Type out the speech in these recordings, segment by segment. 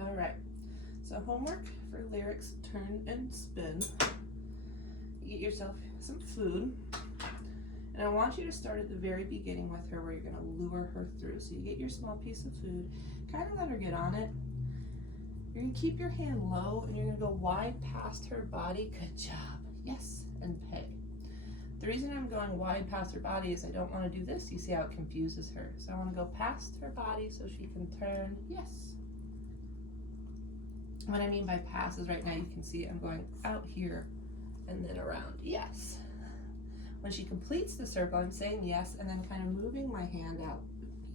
All right, so homework for lyrics, turn and spin. You get yourself some food. And I want you to start at the very beginning with her where you're gonna lure her through. So you get your small piece of food, kind of let her get on it. You're gonna keep your hand low and you're gonna go wide past her body. Good job. Yes, and pay. The reason I'm going wide past her body is I don't wanna do this. You see how it confuses her. So I wanna go past her body so she can turn. Yes. What I mean by pass is right now you can see I'm going out here and then around. Yes. When she completes the circle, I'm saying yes and then kind of moving my hand out.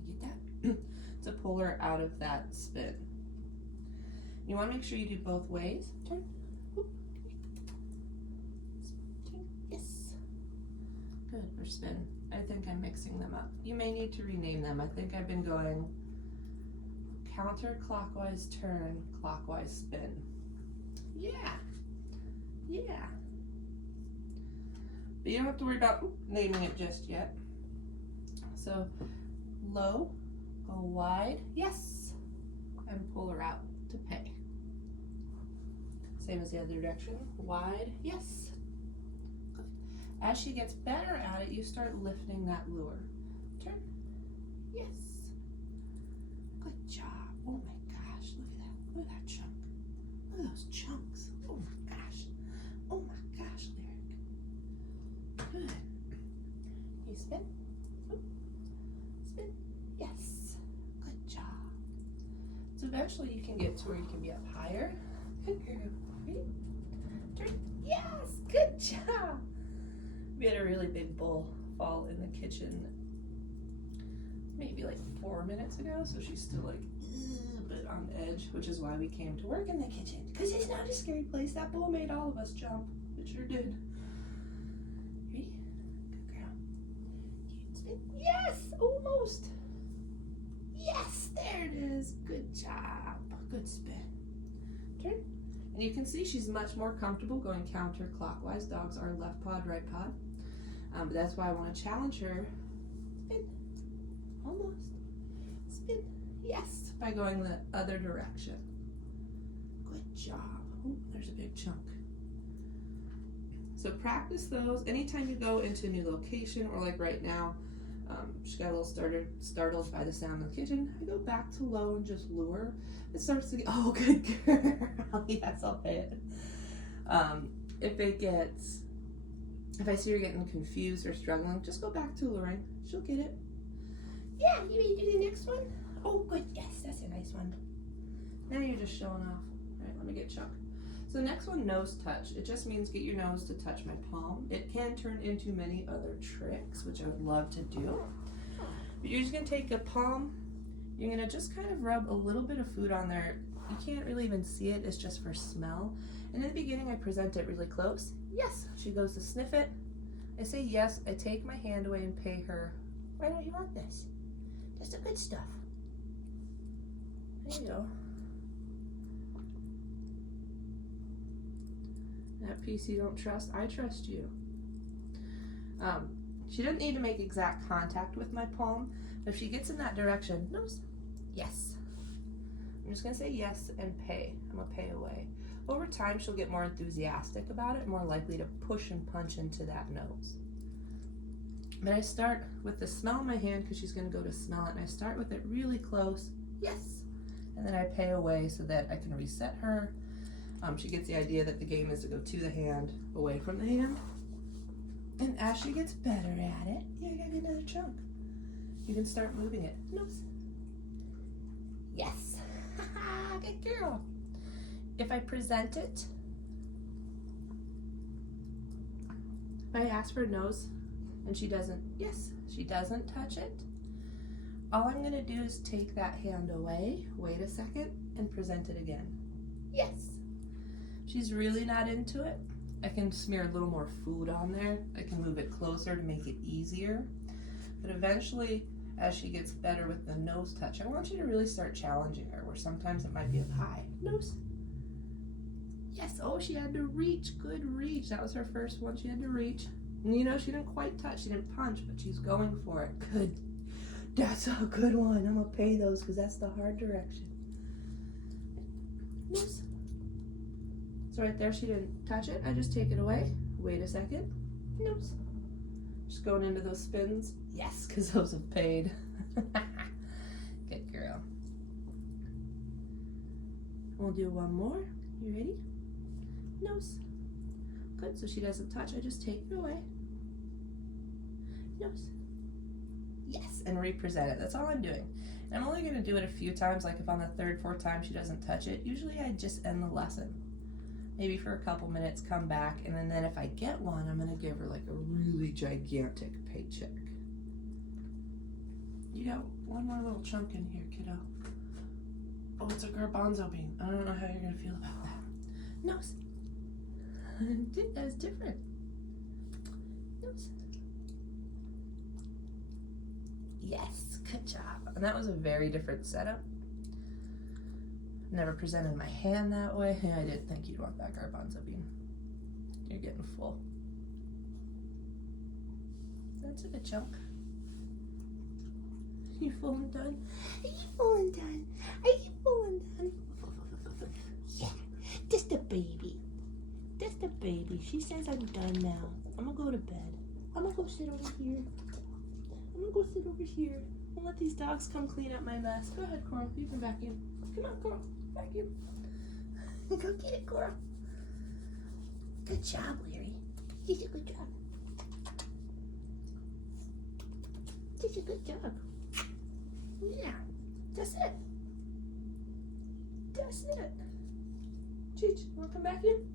You get that? To pull her out of that spin. You want to make sure you do both ways. Turn. Whoop. Turn. Yes. Good. Or spin. I think I'm mixing them up. You may need to rename them. I think I've been going counterclockwise turn, clockwise spin. Yeah. Yeah. But you don't have to worry about naming it just yet. So low, go wide, yes, and pull her out to pay. Same as the other direction, wide, yes. Good. As she gets better at it, you start lifting that lure. Turn, yes. Good job. Oh my gosh, look at that. Look at that chunk. Look at those chunks. Oh my gosh. Oh my gosh, Lyric. Good. You spin. Oop. Spin. Yes. Good job. So eventually you can get to where you can be up higher. Good girl. Ready? Turn. Yes. Good job. We had a really big bowl fall in the kitchen maybe like 4 minutes ago, so she's still like a bit on edge, which is why we came to work in the kitchen, because it's not a scary place. That bowl made all of us jump. It sure did. Ready? Good girl. Spin. Yes, almost. Yes, there it is. Good job. Good spin. Turn. And you can see she's much more comfortable going counterclockwise. Dogs are left pod, right pod. But that's why I want to challenge her. Spin. Almost. Spin. Yes, by going the other direction. Good job. Oh, there's a big chunk. So practice those. Anytime you go into a new location, or like right now, she got a little startled by the sound in the kitchen. I go back to low and just lure. It starts to get, oh, good girl. Yes, I'll pay it. If I see her getting confused or struggling, just go back to luring. She'll get it. Yeah, you ready to do the next one? Oh, good. Yes, that's a nice one. Now you're just showing off. All right, let me get Chuck. So the next one, nose touch. It just means get your nose to touch my palm. It can turn into many other tricks, which I would love to do. But you're just going to take a palm. You're going to just kind of rub a little bit of food on there. You can't really even see it. It's just for smell. And in the beginning, I present it really close. Yes. She goes to sniff it. I say yes. I take my hand away and pay her. Why don't you want this? That's the good stuff. There you go. That piece you don't trust, I trust you. She doesn't need to make exact contact with my palm, but if she gets in that direction, nose, yes. I'm just gonna say yes and pay. I'm gonna pay away. Over time, she'll get more enthusiastic about it, more likely to push and punch into that nose. But I start with the smell in my hand because she's going to go to smell it, and I start with it really close, yes, and then I pay away so that I can reset her. She gets the idea that the game is to go to the hand, away from the hand, and as she gets better at it, yeah, I got another chunk. You can start moving it. Nose. Yes. Good girl. If I present it, if I ask for nose, and she doesn't, yes, she doesn't touch it, all I'm gonna do is take that hand away, wait a second, and present it again. Yes. She's really not into it. I can smear a little more food on there. I can move it closer to make it easier. But eventually, as she gets better with the nose touch, I want you to really start challenging her, where sometimes it might be a high. Nose. Yes, oh, she had to reach, good reach. That was her first one, she had to reach. And you know, she didn't quite touch, she didn't punch, but she's going for it. Good. That's a good one. I'm gonna pay those because that's the hard direction. Nose. So right there, she didn't touch it. I just take it away. Wait a second. Nose. Just going into those spins. Yes, because those have paid. Good girl. We'll do one more. You ready? Nose. Good, so she doesn't touch. I just take it away. Nose. Yes, and represent it. That's all I'm doing. And I'm only going to do it a few times, like if on the third, fourth time she doesn't touch it. Usually I just end the lesson. Maybe for a couple minutes, come back, and then if I get one, I'm going to give her like a really gigantic paycheck. You got one more little chunk in here, kiddo. Oh, it's a garbanzo bean. I don't know how you're going to feel about that. Nose. That was different. Nose. Yes, good job. And that was a very different setup. Never presented my hand that way. Yeah, I did think you'd want that garbanzo bean. You're getting full. That's a good chunk. You full and done? Are you full and done? Are you full and done? Yeah, just a baby. Just a baby. She says I'm done now. I'm gonna go to bed. I'm gonna go sit over here. I'm gonna go sit over here and let these dogs come clean up my mess. Go ahead, Coral. You can vacuum. Come on, Coral. Vacuum. Go get it, Coral. Good job, Larry. Just a good job. Just a good job. Yeah. That's it. That's it. Cheech, wanna come back in?